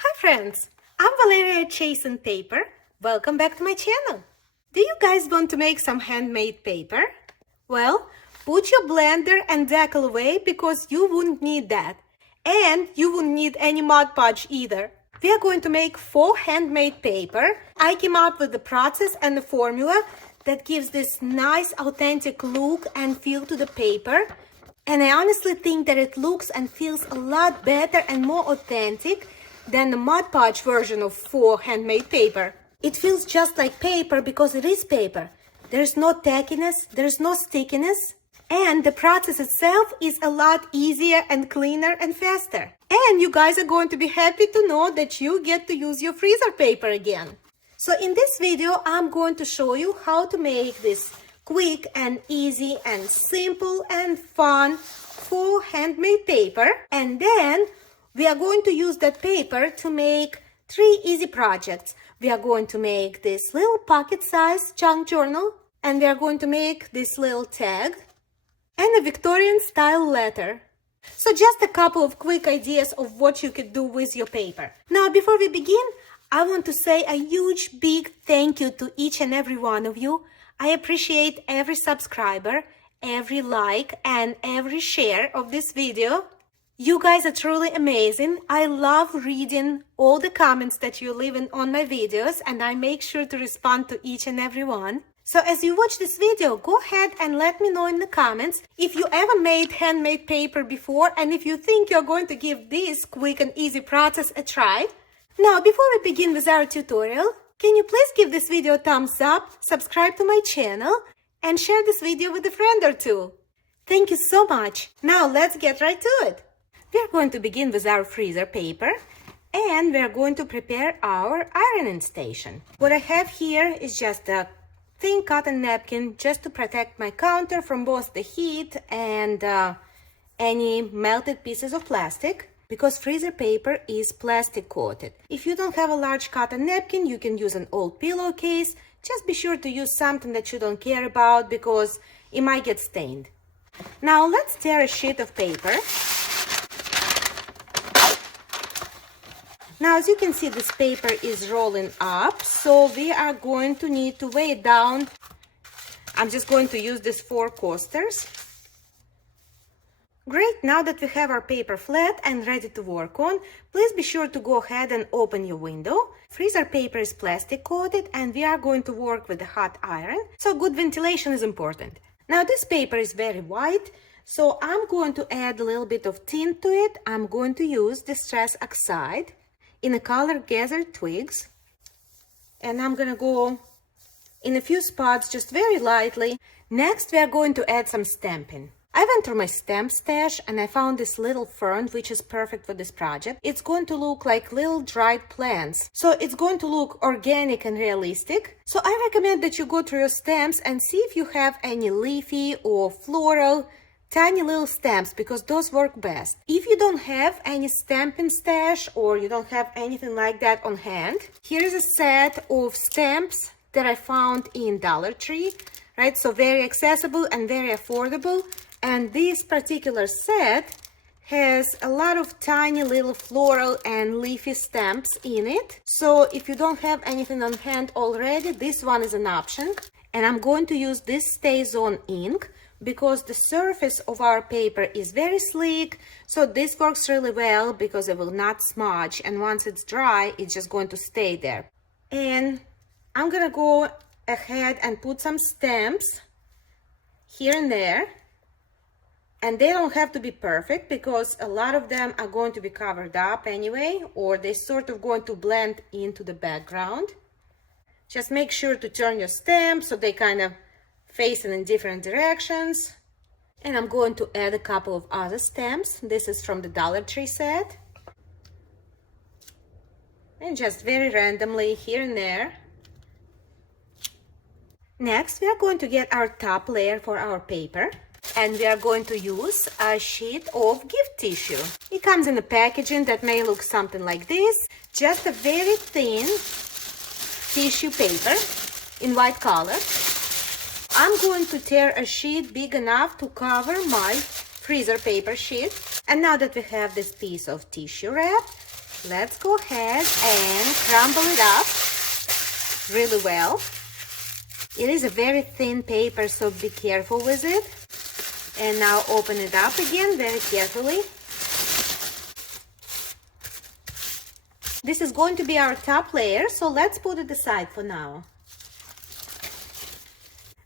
Hi friends, I'm Valeria at Chasing Paper. Welcome back to my channel. Do you guys want to make some handmade paper? Well, put your blender and decal away because you wouldn't need that. And you wouldn't need any Mod Podge either. We are going to make faux handmade paper. I came up with the process and the formula that gives this nice authentic look and feel to the paper. And I honestly think that it looks and feels a lot better and more authentic than the Mod Podge version of faux handmade paper. It feels just like paper because it is paper. There's no tackiness, there's no stickiness, and the process itself is a lot easier and cleaner and faster. And you guys are going to be happy to know that you get to use your freezer paper again. So in this video, I'm going to show you how to make this quick and easy and simple and fun faux handmade paper. And then we are going to use that paper to make 3 easy projects. We are going to make this little pocket-sized junk journal, and we are going to make this little tag and a Victorian style letter. So just a couple of quick ideas of what you could do with your paper. Now, before we begin, I want to say a huge big thank you to each and every one of you. I appreciate every subscriber, every like, and every share of this video. You guys are truly amazing. I love reading all the comments that you leave on my videos, and I make sure to respond to each and every one. So as you watch this video, go ahead and let me know in the comments if you ever made handmade paper before and if you think you're going to give this quick and easy process a try. Now, before we begin with our tutorial, can you please give this video a thumbs up, subscribe to my channel, and share this video with a friend or two. Thank you so much. Now let's get right to it. We are going to begin with our freezer paper, and we are going to prepare our ironing station. What I have here is just a thin cotton napkin just to protect my counter from both the heat and any melted pieces of plastic, because freezer paper is plastic coated. If you don't have a large cotton napkin, you can use an old pillowcase. Just be sure to use something that you don't care about because it might get stained. Now let's tear a sheet of paper. Now, as you can see, this paper is rolling up, so we are going to need to weigh it down. I'm just going to use these 4 coasters. Great, now that we have our paper flat and ready to work on, please be sure to go ahead and open your window. Freezer paper is plastic coated and we are going to work with a hot iron, so good ventilation is important. Now, this paper is very white, so I'm going to add a little bit of tint to it. I'm going to use Distress Oxide in the color Gathered Twigs, and I'm gonna go in a few spots just very lightly. Next, we are going to add some stamping. I went through my stamp stash and I found this little fern which is perfect for this project. It's going to look like little dried plants, so it's going to look organic and realistic. So I recommend that you go through your stamps and see if you have any leafy or floral tiny little stamps, because those work best. If you don't have any stamping stash or you don't have anything like that on hand, here's a set of stamps that I found in Dollar Tree, right? So very accessible and very affordable. And this particular set has a lot of tiny little floral and leafy stamps in it. So if you don't have anything on hand already, this one is an option. And I'm going to use this StayZone ink because the surface of our paper is very sleek, so this works really well because it will not smudge, and once it's dry, it's just going to stay there. And I'm gonna go ahead and put some stamps here and there, and they don't have to be perfect because a lot of them are going to be covered up anyway, or they sort of going to blend into the background. Just make sure to turn your stamps so they kind of facing in different directions. And I'm going to add a couple of other stamps. This is from the Dollar Tree set. And just very randomly here and there. Next, we are going to get our top layer for our paper. And we are going to use a sheet of gift tissue. It comes in a packaging that may look something like this. Just a very thin tissue paper in white color. I'm going to tear a sheet big enough to cover my freezer paper sheet. And now that we have this piece of tissue wrap, Let's go ahead and crumble it up really well. It is a very thin paper, so be careful with it. And now open it up again very carefully. This is going to be our top layer, so let's put it aside for now.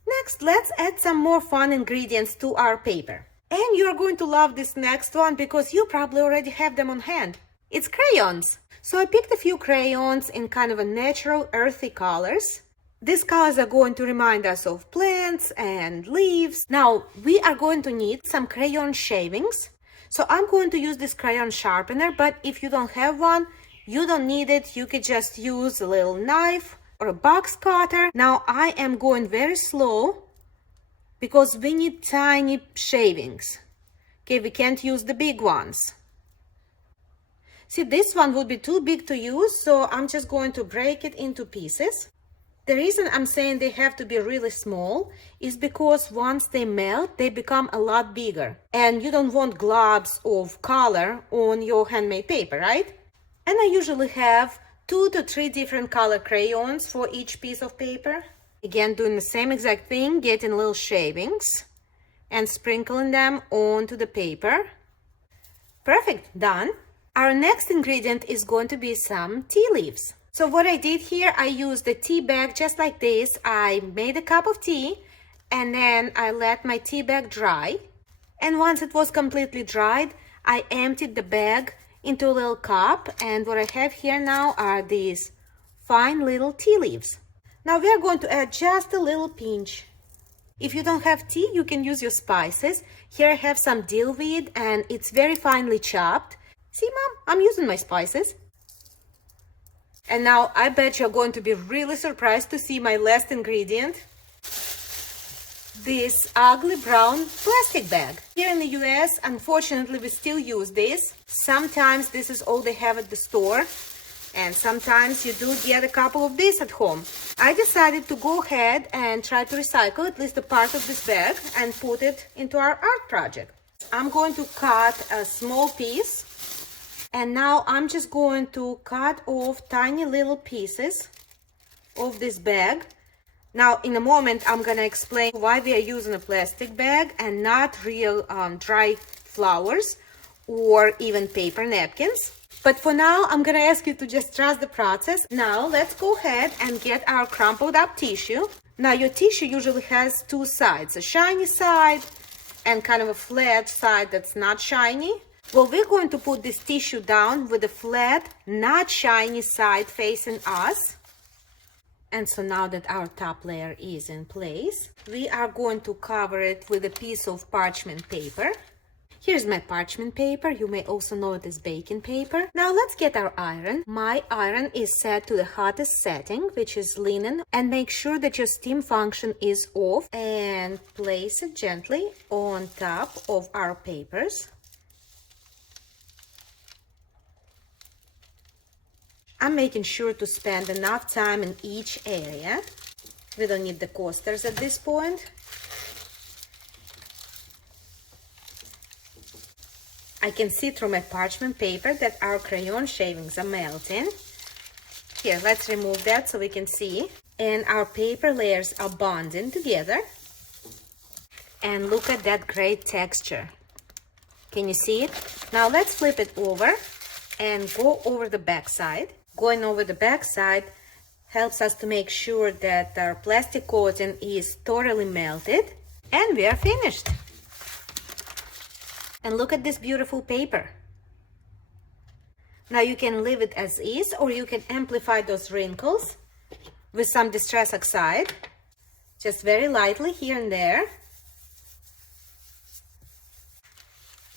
Next, let's add some more fun ingredients to our paper. And you're going to love this next one because you probably already have them on hand. It's crayons. So I picked a few crayons in kind of a natural earthy colors. These colors are going to remind us of plants and leaves. Now, we are going to need some crayon shavings. So I'm going to use this crayon sharpener, but if you don't have one, you don't need it. You could just use a little knife or a box cutter. Now, I am going very slow because we need tiny shavings. Okay, we can't use the big ones. See, this one would be too big to use, so I'm just going to break it into pieces. The reason I'm saying they have to be really small is because once they melt, they become a lot bigger. And you don't want globs of color on your handmade paper, right? And I usually have 2 to 3 different color crayons for each piece of paper. Again, doing the same exact thing, getting little shavings and sprinkling them onto the paper. Perfect, done. Our next ingredient is going to be some tea leaves. So what I did here, I used a tea bag just like this. I made a cup of tea and then I let my tea bag dry. And once it was completely dried, I emptied the bag into a little cup. And what I have here now are these fine little tea leaves. Now we are going to add just a little pinch. If you don't have tea, you can use your spices. Here I have some dill weed and it's very finely chopped. See, Mom, I'm using my spices. And now I bet you're going to be really surprised to see my last ingredient. This ugly brown plastic bag. Here in the US, unfortunately, we still use this. Sometimes this is all they have at the store. And sometimes you do get a couple of these at home. I decided to go ahead and try to recycle at least a part of this bag and put it into our art project. I'm going to cut a small piece. And now I'm just going to cut off tiny little pieces of this bag. Now, in a moment, I'm going to explain why we are using a plastic bag and not real dry flowers or even paper napkins. But for now, I'm going to ask you to just trust the process. Now, let's go ahead and get our crumpled up tissue. Now, your tissue usually has 2 sides, a shiny side and kind of a flat side that's not shiny. Well, we're going to put this tissue down with a flat, not shiny side facing us. And so now that our top layer is in place, we are going to cover it with a piece of parchment paper. Here's my parchment paper. You may also know it as baking paper. Now let's get our iron. My iron is set to the hottest setting, which is linen. And make sure that your steam function is off. And place it gently on top of our papers. I'm making sure to spend enough time in each area. We don't need the coasters at this point. I can see through my parchment paper that our crayon shavings are melting. Here, let's remove that so we can see. And our paper layers are bonding together. And look at that great texture. Can you see it? Now let's flip it over and go over the back side. Going over the back side helps us to make sure that our plastic coating is totally melted. And we are finished. And look at this beautiful paper. Now you can leave it as is, or you can amplify those wrinkles with some Distress Oxide. Just very lightly here and there.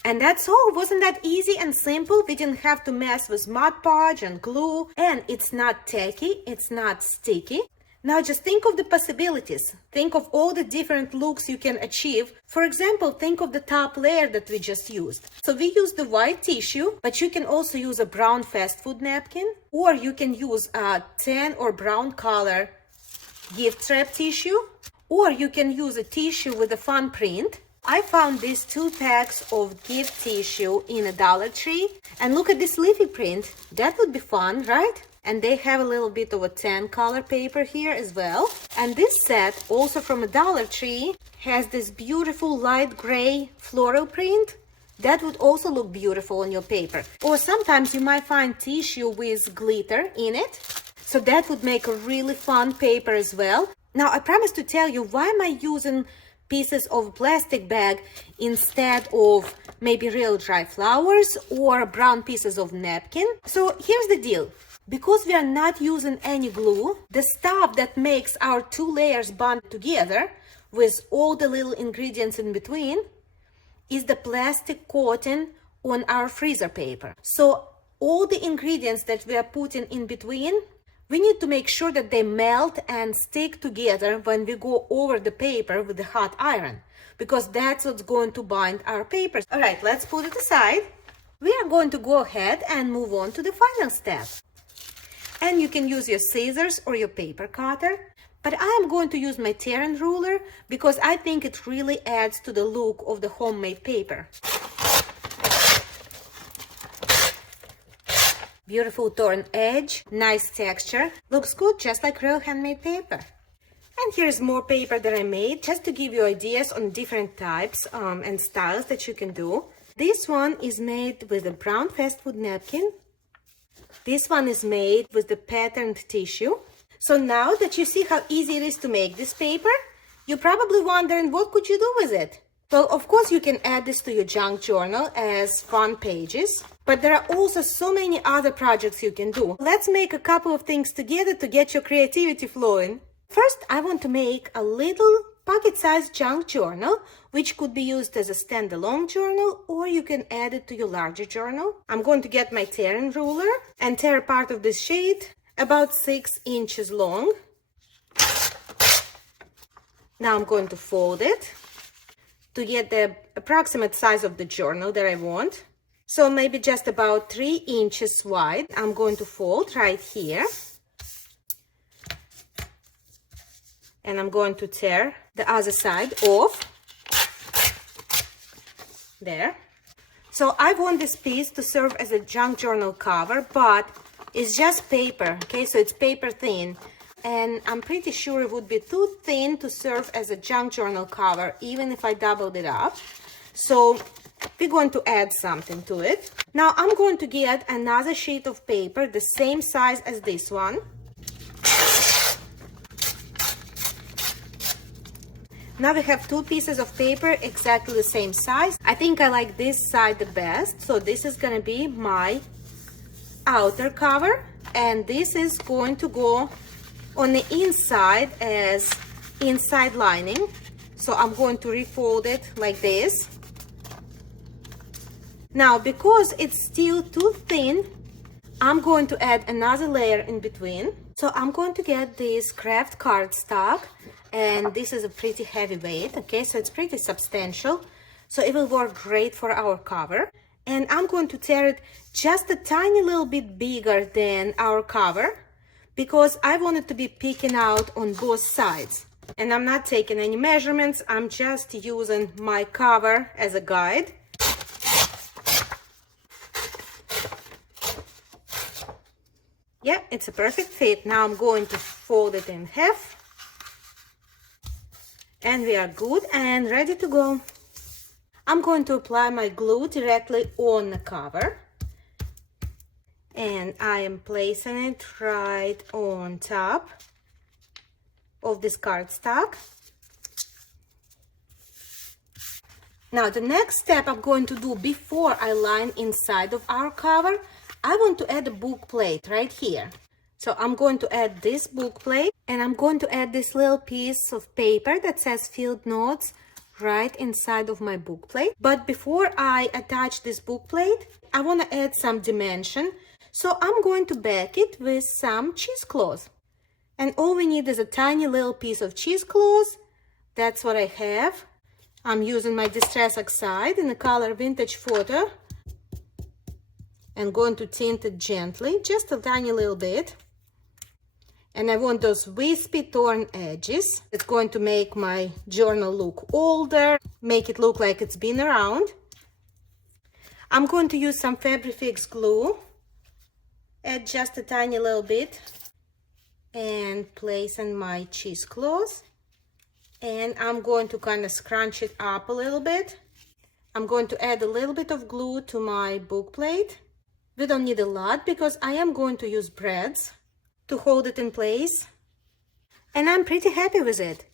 And that's all. Wasn't that easy and simple? We didn't have to mess with Mod Podge and glue. And it's not tacky, it's not sticky. Now just think of the possibilities. Think of all the different looks you can achieve. For example, think of the top layer that we just used. So we used the white tissue, but you can also use a brown fast food napkin, or you can use a tan or brown color gift wrap tissue, or you can use a tissue with a fun print. I found these 2 packs of gift tissue in a Dollar Tree. And look at this leafy print. That would be fun, right? And they have a little bit of a tan color paper here as well. And this set, also from a Dollar Tree, has this beautiful light gray floral print. That would also look beautiful on your paper. Or sometimes you might find tissue with glitter in it. So that would make a really fun paper as well. Now, I promise to tell you why am I using pieces of plastic bag instead of maybe real dry flowers or brown pieces of napkin. So here's the deal. Because we are not using any glue, the stuff that makes our 2 layers bond together with all the little ingredients in between is the plastic coating on our freezer paper. So all the ingredients that we are putting in between, we need to make sure that they melt and stick together when we go over the paper with the hot iron, because that's what's going to bind our papers. All right, let's put it aside. We are going to go ahead and move on to the final step. And you can use your scissors or your paper cutter, but I am going to use my tearing ruler because I think it really adds to the look of the homemade paper. Beautiful torn edge, nice texture, looks good just like real handmade paper. And here's more paper that I made just to give you ideas on different types and styles that you can do. This one is made with a brown fast food napkin. This one is made with the patterned tissue. So now that you see how easy it is to make this paper, you're probably wondering what could you do with it? Well, of course you can add this to your junk journal as fun pages, but there are also so many other projects you can do. Let's make a couple of things together to get your creativity flowing. First, I want to make a little pocket-sized junk journal, which could be used as a standalone journal, or you can add it to your larger journal. I'm going to get my tearing ruler and tear part of this sheet about 6 inches long. Now I'm going to fold it to get the approximate size of the journal that I want. So maybe just about 3 inches wide. I'm going to fold right here. And I'm going to tear the other side off. There. So I want this piece to serve as a junk journal cover, but it's just paper, okay? So it's paper thin. And I'm pretty sure it would be too thin to serve as a junk journal cover, even if I doubled it up. So we're going to add something to it. Now I'm going to get another sheet of paper the same size as this one. Now we have 2 pieces of paper exactly the same size. I think I like this side the best. So this is going to be my outer cover. And this is going to go on the inside as inside lining. So I'm going to refold it like this. Now, because it's still too thin, I'm going to add another layer in between. So I'm going to get this craft cardstock, and this is a pretty heavy weight, okay? So it's pretty substantial. So it will work great for our cover. And I'm going to tear it just a tiny little bit bigger than our cover, because I want it to be peeking out on both sides. And I'm not taking any measurements. I'm just using my cover as a guide. Yeah, it's a perfect fit. Now I'm going to fold it in half. And we are good and ready to go. I'm going to apply my glue directly on the cover. And I am placing it right on top of this cardstock. Now the next step I'm going to do before I line inside of our cover, I want to add a book plate right here. So I'm going to add this book plate, and I'm going to add this little piece of paper that says Field Notes right inside of my book plate. But before I attach this book plate, I want to add some dimension. So I'm going to back it with some cheesecloth. And all we need is a tiny little piece of cheesecloth. That's what I have. I'm using my Distress Oxide in the color Vintage Photo. And going to tint it gently, just a tiny little bit. And I want those wispy torn edges. It's going to make my journal look older, make it look like it's been around. I'm going to use some Fabrifix glue, add just a tiny little bit, and place in my cheesecloth. And I'm going to kind of scrunch it up a little bit. I'm going to add a little bit of glue to my book plate. We don't need a lot because I am going to use brads to hold it in place. And I'm pretty happy with it.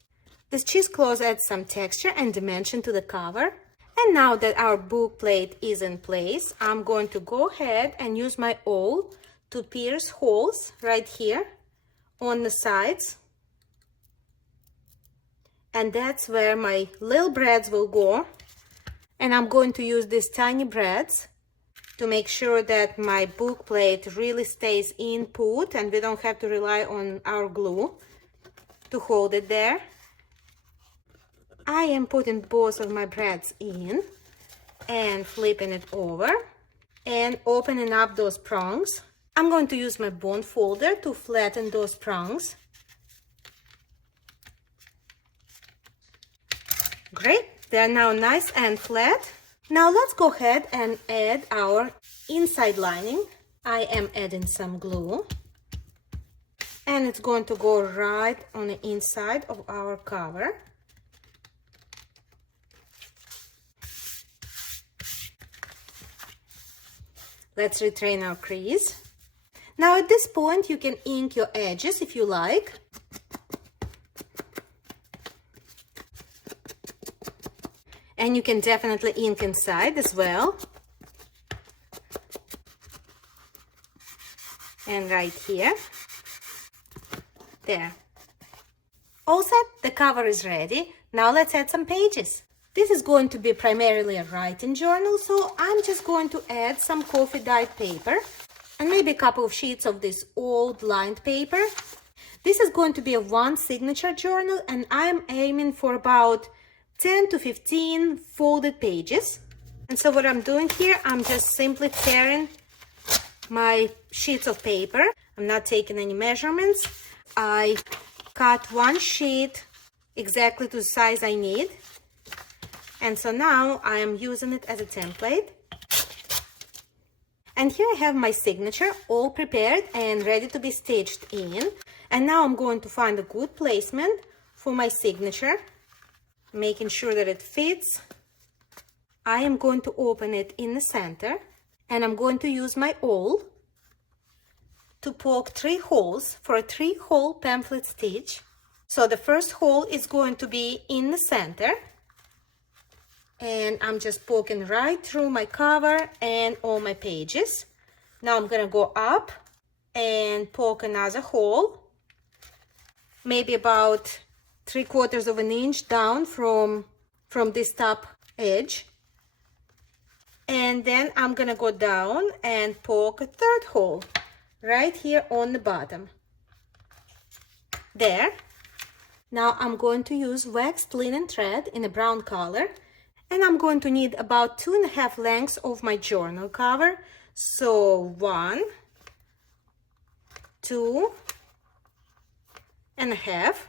This cheesecloth adds some texture and dimension to the cover. And now that our book plate is in place, I'm going to go ahead and use my awl to pierce holes right here on the sides. And that's where my little brads will go. And I'm going to use these tiny brads to make sure that my book plate really stays in put and we don't have to rely on our glue to hold it there. I am putting both of my brads in and flipping it over and opening up those prongs. I'm going to use my bond folder to flatten those prongs. Great, they're now nice and flat. Now let's go ahead and add our inside lining. I am adding some glue and it's going to go right on the inside of our cover. Let's retrain our crease. Now at this point you can ink your edges if you like. And you can definitely ink inside as well. And right here. There. All set, the cover is ready. Now let's add some pages. This is going to be primarily a writing journal, so I'm just going to add some coffee dyed paper and maybe a couple of sheets of this old lined paper. This is going to be a one signature journal and I'm aiming for about 10 to 15 folded pages. And so what I'm doing here, I'm just simply tearing my sheets of paper. I'm not taking any measurements. I cut one sheet exactly to the size I need. And so now I am using it as a template. And here I have my signature all prepared and ready to be staged in. And now I'm going to find a good placement for my signature, making sure that it fits. I am going to open it in the center and I'm going to use my awl to poke 3 holes for a 3-hole pamphlet stitch. So the first hole is going to be in the center and I'm just poking right through my cover and all my pages. Now I'm gonna go up and poke another hole, maybe about 3/4 of an inch down from this top edge. And then I'm gonna go down and poke a 3rd hole right here on the bottom. There. Now I'm going to use waxed linen thread in a brown color and I'm going to need about 2.5 lengths of my journal cover. So 1, 2.5.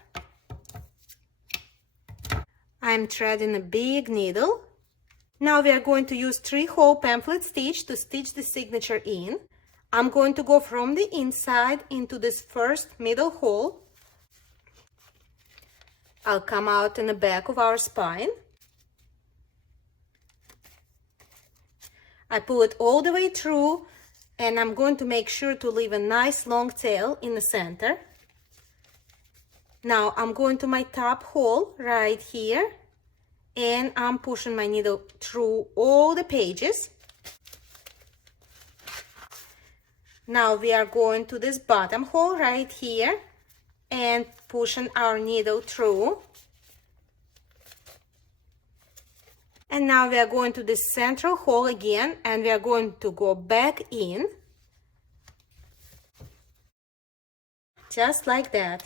I'm threading a big needle. Now we are going to use 3-hole pamphlet stitch to stitch the signature in. I'm going to go from the inside into this first middle hole. I'll come out in the back of our spine. I pull it all the way through and I'm going to make sure to leave a nice long tail in the center. Now I'm going to my top hole right here and I'm pushing my needle through all the pages. Now we are going to this bottom hole right here and pushing our needle through. And now we are going to this central hole again and we are going to go back in. Just like that.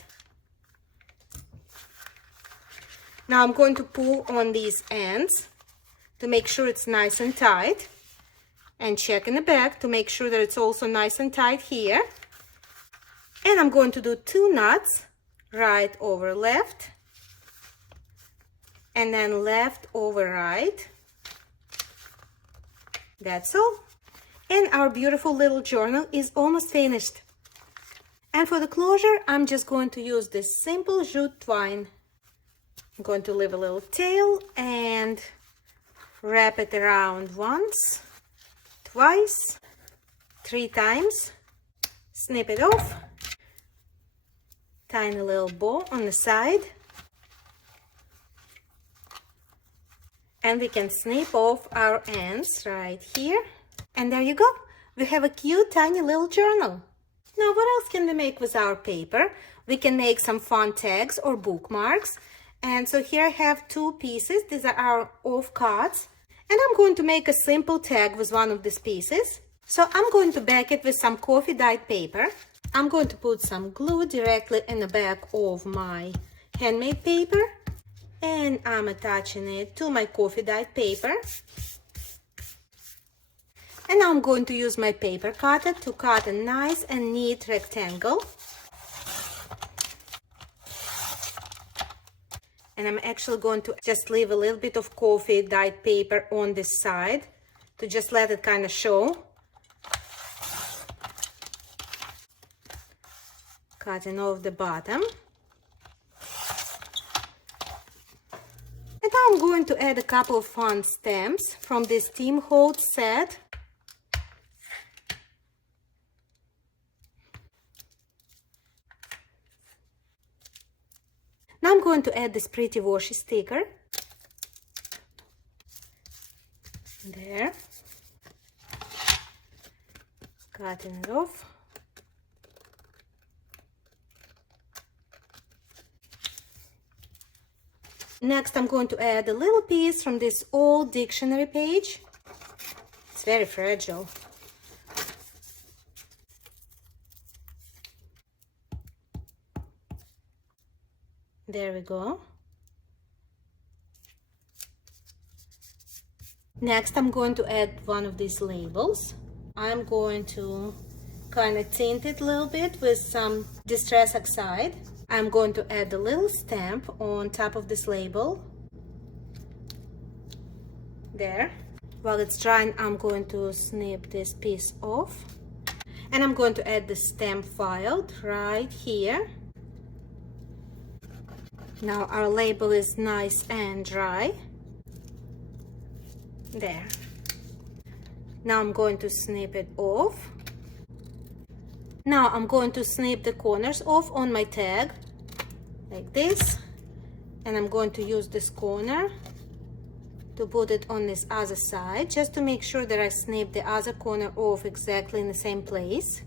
Now I'm going to pull on these ends to make sure it's nice and tight. And check in the back to make sure that it's also nice and tight here. And I'm going to do 2 knots, right over left, and then left over right. That's all. And our beautiful little journal is almost finished. And for the closure, I'm just going to use this simple jute twine. I'm going to leave a little tail and wrap it around once, twice, 3 times, snip it off, tiny little bow on the side, and we can snip off our ends right here. And there you go. We have a cute tiny little journal. Now what else can we make with our paper? We can make some fun tags or bookmarks. And so here I have 2 pieces. These are our offcuts. And I'm going to make a simple tag with one of these pieces. So I'm going to back it with some coffee dyed paper. I'm going to put some glue directly in the back of my handmade paper. And I'm attaching it to my coffee dyed paper. And now I'm going to use my paper cutter to cut a nice and neat rectangle. And I'm actually going to just leave a little bit of coffee dyed paper on this side to just let it kind of show. Cutting off the bottom. And now I'm going to add a couple of fun stamps from this Team Hold set. Now I'm going to add this pretty washi sticker. There. Cutting it off. Next, I'm going to add a little piece from this old dictionary page. It's very fragile. There we go. Next, I'm going to add one of these labels. I'm going to kind of tint it a little bit with some Distress Oxide. I'm going to add a little stamp on top of this label. There. While it's drying, I'm going to snip this piece off. And I'm going to add the stamp file right here. Now our label is nice and dry. There. Now I'm going to snip it off. Now I'm going to snip the corners off on my tag, like this. And I'm going to use this corner to put it on this other side, just to make sure that I snip the other corner off exactly in the same place.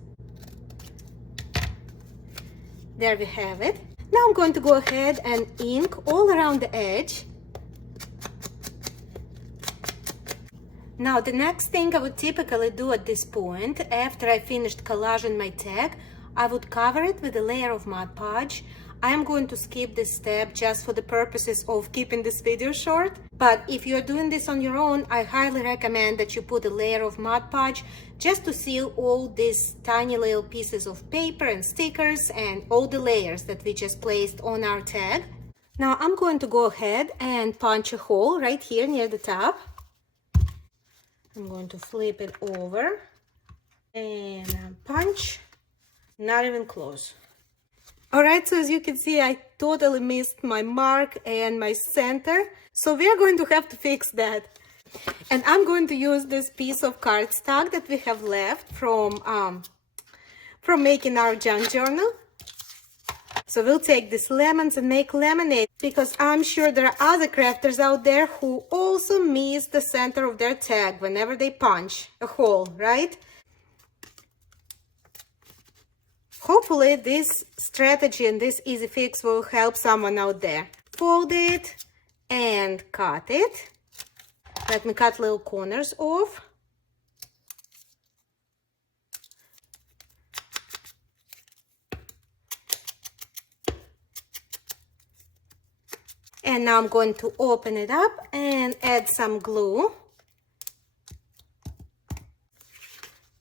There we have it. Now I'm going to go ahead and ink all around the edge. Now the next thing I would typically do at this point, after I finished collaging my tag, I would cover it with a layer of Mod Podge. I am going to skip this step just for the purposes of keeping this video short. But if you're doing this on your own, I highly recommend that you put a layer of Mod Podge just to seal all these tiny little pieces of paper and stickers and all the layers that we just placed on our tag. Now I'm going to go ahead and punch a hole right here near the top. I'm going to flip it over and punch, not even close. Alright, so as you can see, I totally missed my mark and my center. So we are going to have to fix that. And I'm going to use this piece of cardstock that we have left from making our junk journal. So we'll take these lemons and make lemonade, because I'm sure there are other crafters out there who also miss the center of their tag whenever they punch a hole, right? Hopefully this strategy and this easy fix will help someone out there. Fold it and cut it. Let me cut little corners off. And now I'm going to open it up and add some glue.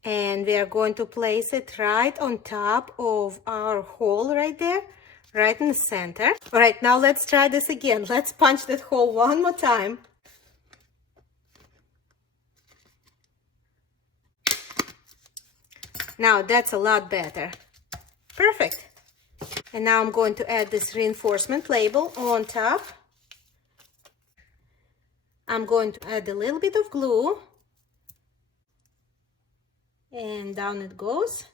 And we are going to place it right on top of our hole right there, right in the center. All right, now let's try this again. Let's punch that hole one more time. Now that's a lot better. Perfect. And now I'm going to add this reinforcement label on top. I'm going to add a little bit of glue. And down it goes.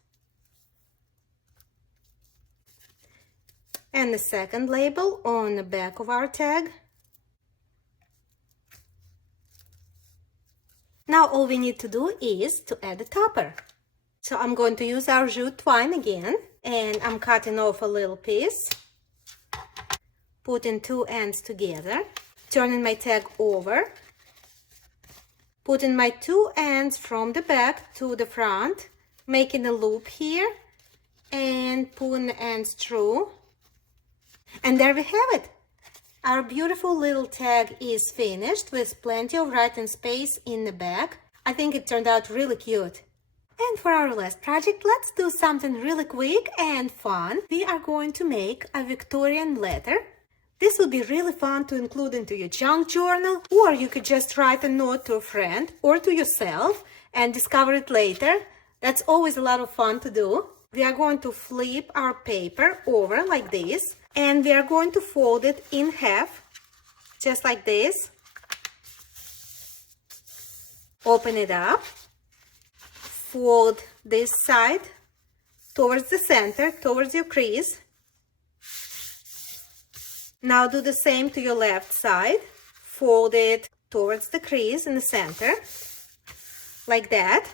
And the second label on the back of our tag. Now all we need to do is to add a topper. So I'm going to use our jute twine again, and I'm cutting off a little piece, putting two ends together, turning my tag over, putting my two ends from the back to the front, making a loop here, and pulling the ends through. And there we have it. Our beautiful little tag is finished with plenty of writing space in the back. I think it turned out really cute. And for our last project, let's do something really quick and fun. We are going to make a Victorian letter. This will be really fun to include into your junk journal, or you could just write a note to a friend or to yourself and discover it later. That's always a lot of fun to do. We are going to flip our paper over like this, and we are going to fold it in half, just like this. Open it up. Fold this side towards the center, towards your crease. Now do the same to your left side. Fold it towards the crease in the center, like that.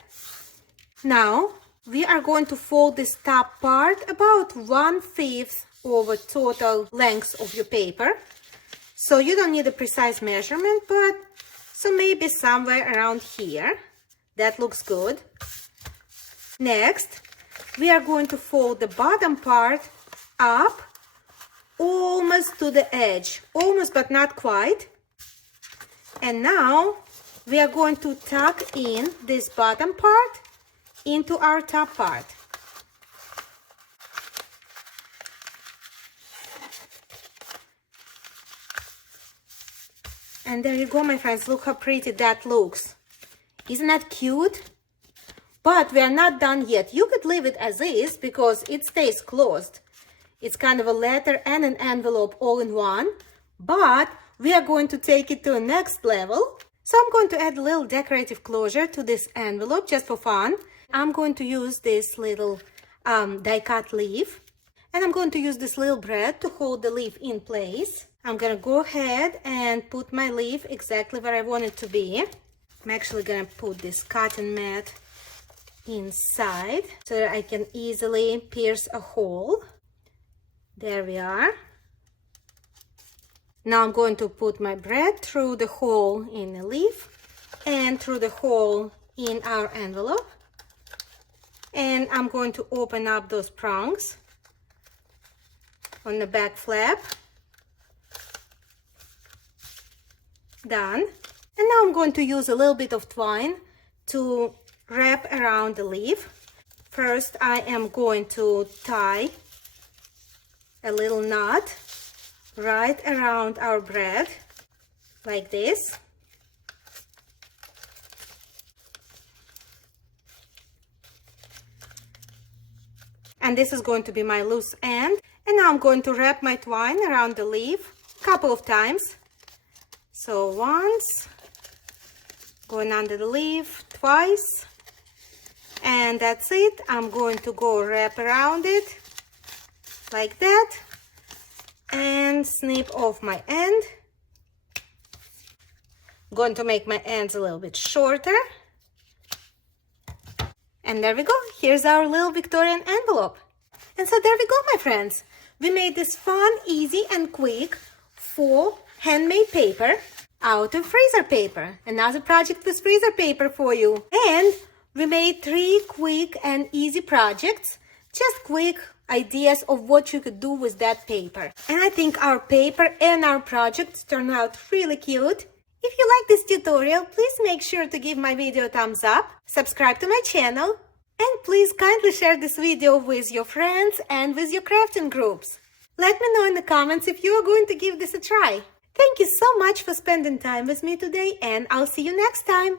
Now we are going to fold this top part about 1/5 over total length of your paper. So you don't need a precise measurement, but so maybe somewhere around here. That looks good. Next, we are going to fold the bottom part up almost to the edge, almost but not quite. And now we are going to tuck in this bottom part into our top part. And there you go, my friends. Look how pretty that looks. Isn't that cute? But we are not done yet. You could leave it as is because it stays closed. It's kind of a letter and an envelope all in one. But we are going to take it to the next level. So I'm going to add a little decorative closure to this envelope just for fun. I'm going to use this little die-cut leaf. And I'm going to use this little brad to hold the leaf in place. I'm going to go ahead and put my leaf exactly where I want it to be. I'm actually going to put this cotton mat inside so that I can easily pierce a hole. There we are. Now I'm going to put my brad through the hole in the leaf and through the hole in our envelope. And I'm going to open up those prongs on the back flap. Done. And now I'm going to use a little bit of twine to wrap around the leaf. First, I am going to tie a little knot right around our brad, like this. And this is going to be my loose end. And now I'm going to wrap my twine around the leaf a couple of times. So once, going under the leaf, twice, and that's it. I'm going to go wrap around it like that and snip off my end. I'm going to make my ends a little bit shorter. And there we go. Here's our little Victorian envelope. And so there we go, my friends. We made this fun, easy, and quick faux handmade paper out of freezer paper. Another project with freezer paper for you. And we made 3 quick and easy projects, just quick ideas of what you could do with that paper. And I think our paper and our projects turned out really cute. If you like this tutorial, please make sure to give my video a thumbs up, subscribe to my channel, And please kindly share this video with your friends and with your crafting groups. Let me know in the comments if you are going to give this a try. Thank you so much for spending time with me today, and I'll see you next time.